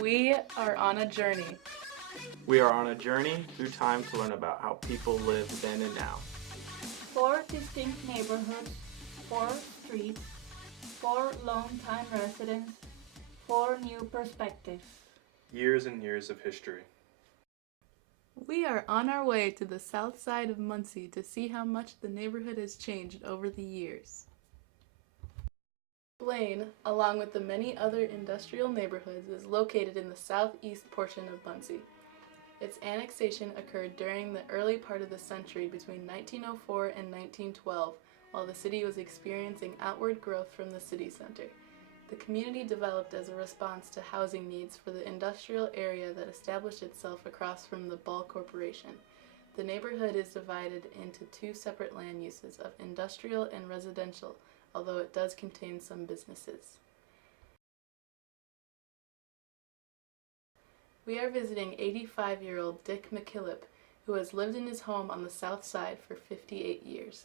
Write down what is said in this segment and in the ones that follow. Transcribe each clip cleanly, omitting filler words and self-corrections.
We are on a journey. We are on a journey through time to learn about how people lived then and now. 4 distinct neighborhoods, 4 streets, 4 long-time residents, 4 new perspectives. Years and years of history. We are on our way to the south side of Muncie to see how much the neighborhood has changed over the years. Blaine, along with the many other industrial neighborhoods, is located in the southeast portion of Muncie. Its annexation occurred during the early part of the century between 1904 and 1912, while the city was experiencing outward growth from the city center. The community developed as a response to housing needs for the industrial area that established itself across from the Ball Corporation. The neighborhood is divided into 2 separate land uses of industrial and residential, although it does contain some businesses. We are visiting 85-year-old Dick McKillip, who has lived in his home on the south side for 58 years.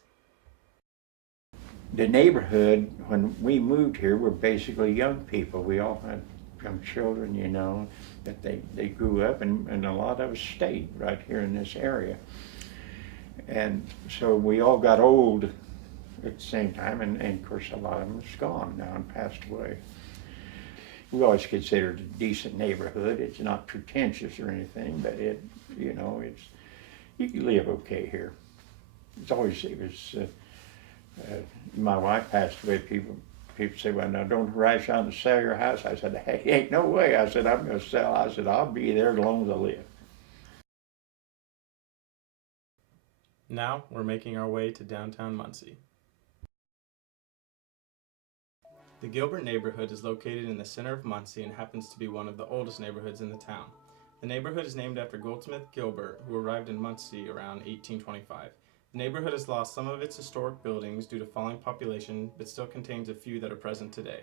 The neighborhood, when we moved here, were basically young people. We all had young children, you know, that they grew up, and a lot of us stayed right here in this area. And so we all got old at the same time, and of course a lot of them is gone now and passed away. We always considered it a decent neighborhood. It's not pretentious or anything, but it, you know, you can live okay here. My wife passed away. People say, well, now don't rush on to sell your house. I said, hey, ain't no way. I said, I'm going to sell. I said, I'll be there as long as I live. Now we're making our way to downtown Muncie. The Gilbert neighborhood is located in the center of Muncie and happens to be one of the oldest neighborhoods in the town. The neighborhood is named after Goldsmith Gilbert, who arrived in Muncie around 1825. The neighborhood has lost some of its historic buildings due to falling population, but still contains a few that are present today.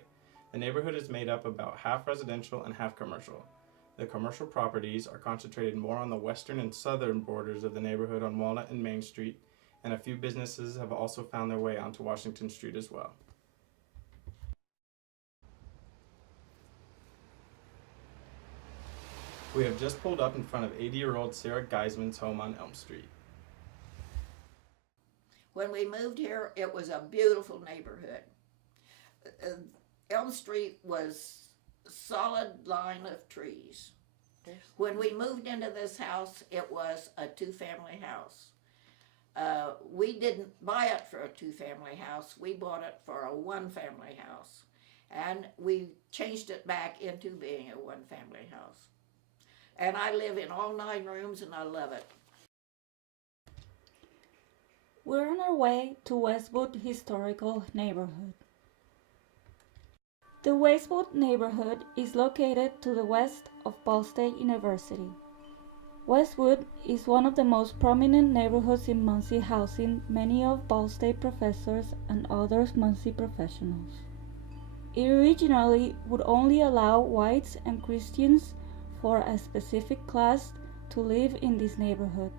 The neighborhood is made up about half residential and half commercial. The commercial properties are concentrated more on the western and southern borders of the neighborhood on Walnut and Main Street, and a few businesses have also found their way onto Washington Street as well. We have just pulled up in front of 80-year-old Sarah Geisman's home on Elm Street. When we moved here, it was a beautiful neighborhood. Elm Street was a solid line of trees. When we moved into this house, it was a 2-family house. We didn't buy it for a 2-family house. We bought it for a 1-family house. And we changed it back into being a 1-family house. And I live in all 9 rooms, and I love it. We're on our way to Westwood Historical Neighborhood. The Westwood neighborhood is located to the west of Ball State University. Westwood is one of the most prominent neighborhoods in Muncie, housing many of Ball State professors and other Muncie professionals. It originally would only allow whites and Christians for a specific class to live in this neighborhood,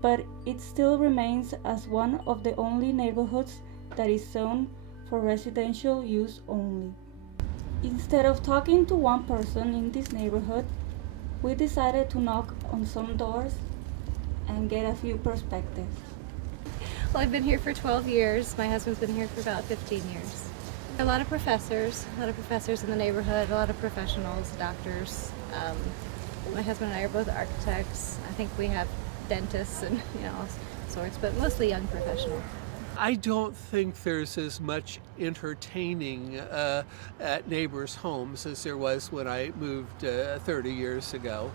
but it still remains as one of the only neighborhoods that is zoned for residential use only. Instead of talking to one person in this neighborhood, we decided to knock on some doors and get a few perspectives. Well, I've been here for 12 years. My husband's been here for about 15 years. A lot of professors in the neighborhood, a lot of professionals, doctors. My husband and I are both architects. I think we have dentists and all sorts, but mostly young professionals. I don't think there's as much entertaining at neighbors' homes as there was when I moved 30 years ago.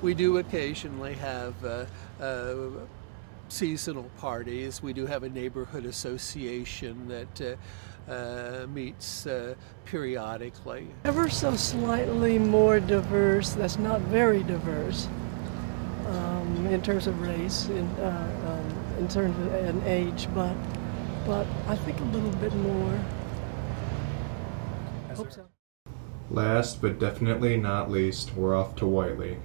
We do occasionally have seasonal parties. We do have a neighborhood association that meets periodically. Ever so slightly more diverse, that's not very diverse in terms of race, in terms of an age, but I think a little bit more. Hope so. Last but definitely not least, we're off to Whiteley.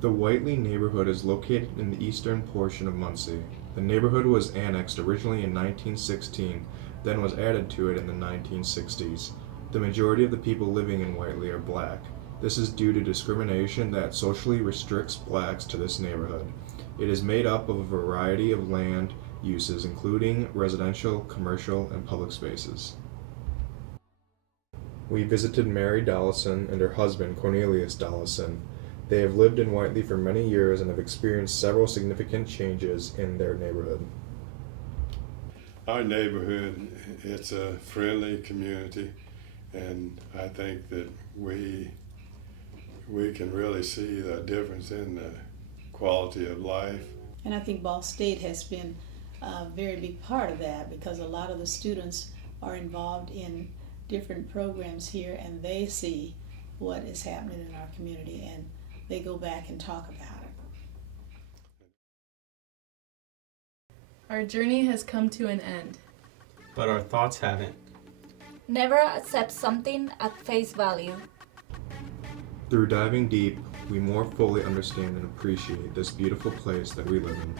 The Whiteley neighborhood is located in the eastern portion of Muncie. The neighborhood was annexed originally in 1916, then was added to it in the 1960s. The majority of the people living in Whiteley are black. This is due to discrimination that socially restricts blacks to this neighborhood. It is made up of a variety of land uses, including residential, commercial, and public spaces. We visited Mary Dollison and her husband Cornelius Dollison. They have lived in Whiteley for many years and have experienced several significant changes in their neighborhood. Our neighborhood, it's a friendly community, and I think that we can really see the difference in the quality of life. And I think Ball State has been a very big part of that, because a lot of the students are involved in different programs here, and they see what is happening in our community, and they go back and talk about it. Our journey has come to an end. But our thoughts haven't. Never accept something at face value. Through diving deep, we more fully understand and appreciate this beautiful place that we live in.